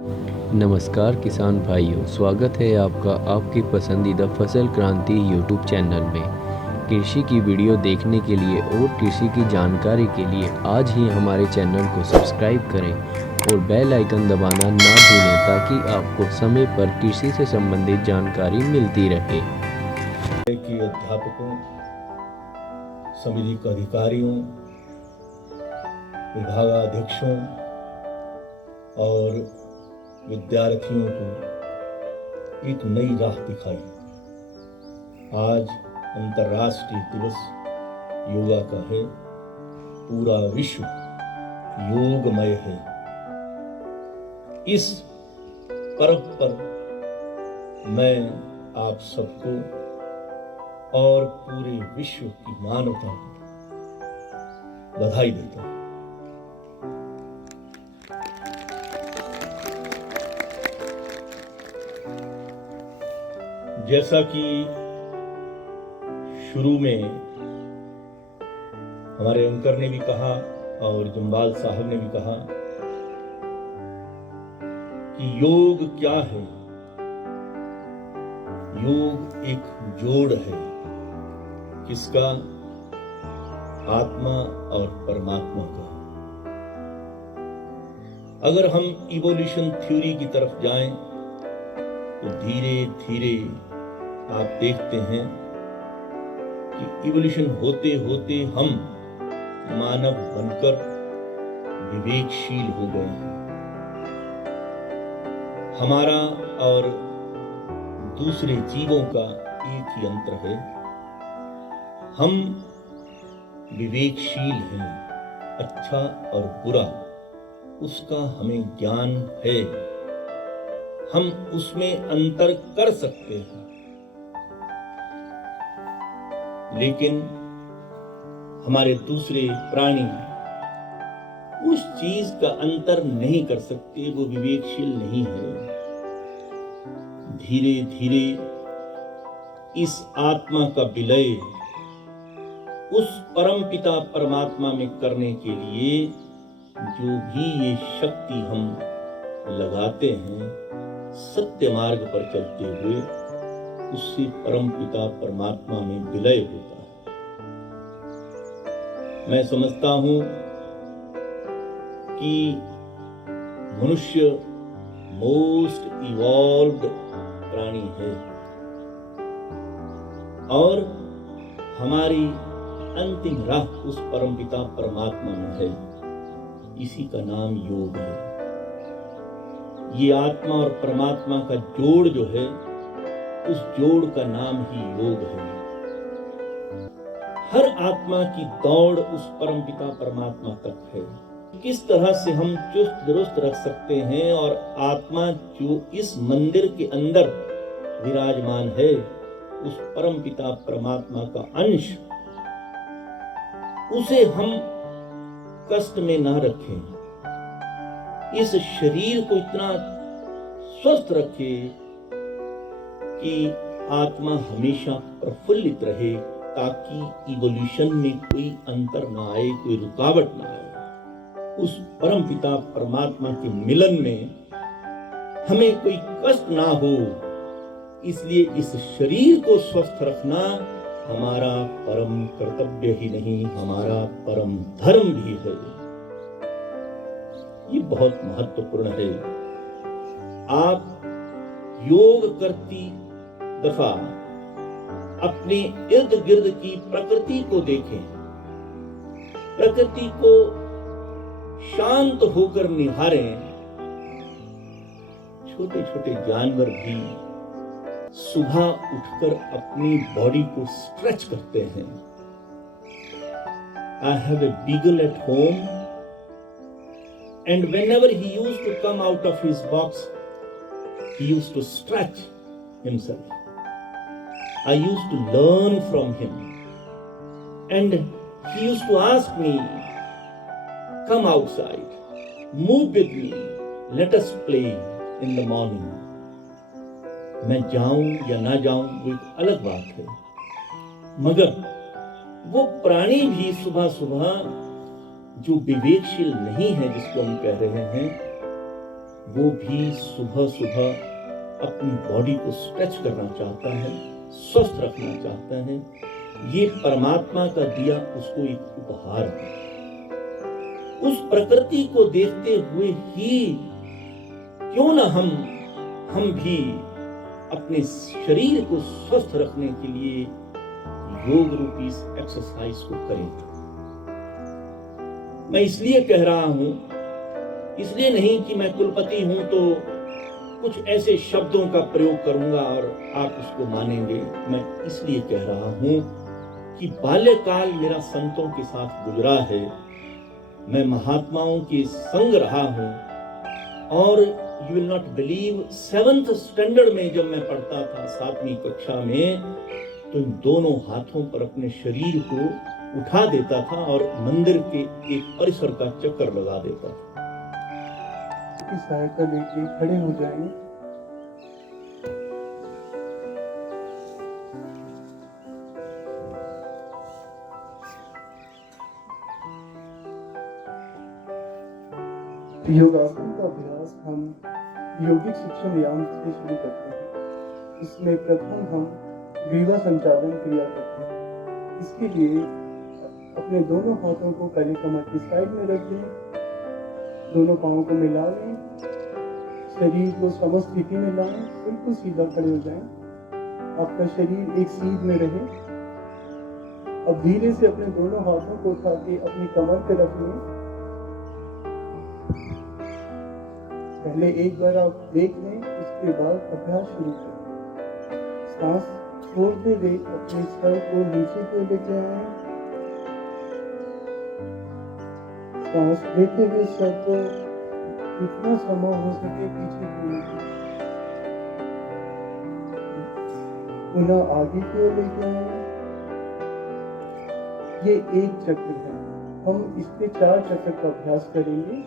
नमस्कार किसान भाइयों, स्वागत है आपका आपकी पसंदीदा फसल क्रांति यूट्यूब चैनल में। कृषि की वीडियो देखने के लिए और कृषि की जानकारी के लिए आज ही हमारे चैनल को सब्सक्राइब करें और बेल आइकन दबाना ना भूलें ताकि आपको समय पर कृषि से संबंधित जानकारी मिलती रहे। के अध्यापकों, समिति के अधिकारियों, विभागाध्यक्षों और विद्यार्थियों को एक नई राह दिखाई। आज अंतर्राष्ट्रीय दिवस योगा का है। पूरा विश्व योगमय है। इस पर्व पर मैं आप सबको और पूरे विश्व की मानवता को बधाई देता हूं। जैसा कि शुरू में हमारे एंकर ने भी कहा और जम्बाल साहब ने भी कहा कि योग क्या है। योग एक जोड़ है। किसका? आत्मा और परमात्मा का। अगर हम इवोल्यूशन थ्योरी की तरफ जाएं तो धीरे धीरे आप देखते हैं कि इवोल्यूशन होते होते हम मानव बनकर विवेकशील हो गए हैं। हमारा और दूसरे जीवों का एक ही अंतर है, हम विवेकशील हैं। अच्छा और बुरा उसका हमें ज्ञान है, हम उसमें अंतर कर सकते हैं। लेकिन हमारे दूसरे प्राणी उस चीज का अंतर नहीं कर सकते, वो विवेकशील नहीं है। धीरे धीरे इस आत्मा का विलय उस परम पिता परमात्मा में करने के लिए जो भी ये शक्ति हम लगाते हैं, सत्य मार्ग पर चलते हुए उससे परम पिता परमात्मा में विलय होता है। मैं समझता हूं कि मनुष्य मोस्ट इवॉल्व्ड प्राणी है और हमारी अंतिम राह उस परम पिता परमात्मा में है। इसी का नाम योग है। ये आत्मा और परमात्मा का जोड़ जो है, उस जोड़ का नाम ही योग है। हर आत्मा की दौड़ उस परम पिता परमात्मा तक है। किस तरह से हम चुस्त दुरुस्त रख सकते हैं और आत्मा जो इस मंदिर के अंदर विराजमान है, उस परम पिता परमात्मा का अंश, उसे हम कष्ट में ना रखें। इस शरीर को इतना स्वस्थ रखें कि आत्मा हमेशा प्रफुल्लित रहे, ताकि इवोल्यूशन में कोई अंतर ना आए, कोई रुकावट ना आए। उस परम पिता परमात्मा के मिलन में हमें कोई कष्ट ना हो, इसलिए इस शरीर को स्वस्थ रखना हमारा परम कर्तव्य ही नहीं, हमारा परम धर्म भी है। ये बहुत महत्वपूर्ण है। आप योग करती दफा अपने इर्द गिर्द की प्रकृति को देखें। प्रकृति को शांत होकर निहारें। छोटे छोटे जानवर भी सुबह उठकर अपनी बॉडी को स्ट्रेच करते हैं। I have a beagle at home, and whenever he used to come out of his box, he used to stretch himself. I used to learn from him, and he used to ask me, come outside, move with me, let us play in the morning. मैं जाऊं या ना जाऊं वो एक अलग बात है, मगर वो प्राणी भी सुबह सुबह जो विवेकशील नहीं है, जिसको हम कह रहे हैं, वो भी सुबह सुबह अपनी बॉडी को स्ट्रेच करना चाहता है, स्वस्थ रखना चाहता है। ये परमात्मा का दिया उसको एक उपहार है। उस प्रकृति को देखते हुए ही क्यों ना हम भी अपने शरीर को स्वस्थ रखने के लिए योग रूपी इस एक्सरसाइज को करें। मैं इसलिए कह रहा हूं, इसलिए नहीं कि मैं कुलपति हूं तो कुछ ऐसे शब्दों का प्रयोग करूंगा और आप उसको मानेंगे। मैं इसलिए कह रहा हूं कि बाल्यकाल मेरा संतों के साथ गुजरा है, मैं महात्माओं के संग रहा हूं। और you will not believe, 7th standard में जब मैं पढ़ता था, 7वीं कक्षा में, तो इन दोनों हाथों पर अपने शरीर को उठा देता था और मंदिर के एक परिसर का चक्कर लगा देता था। की सहायता लेके खड़े हो जाएं। योगासन का अभ्यास हम योगिक शिक्षण व्यायाम से शुरू करते हैं। इसमें प्रथम हम ग्रीवा संचालन क्रिया करते हैं। इसके लिए अपने दोनों हाथों को कली कमर की साइड में रख लें, दोनों पांवों को मिला लें, शरीर को समस्थिति में लाएं, बिल्कुल सीधा खड़े हो जाएं। आपका शरीर एक सीध में रहे। अब धीरे से अपने दोनों हाथों को उठा के अपनी कमर पे रख लें। पहले एक बार आप देख लें, उसके बाद अभ्यास शुरू करें। सांस छोड़ते हुए अपने सर को नीचे को लेके आए, सांस लेते हुए सर को जितना समय हो सके पीछे को लेके पुनः आगे की ओर लेके आए। ये एक चक्र है, हम इसके 4 चक्र का अभ्यास करेंगे।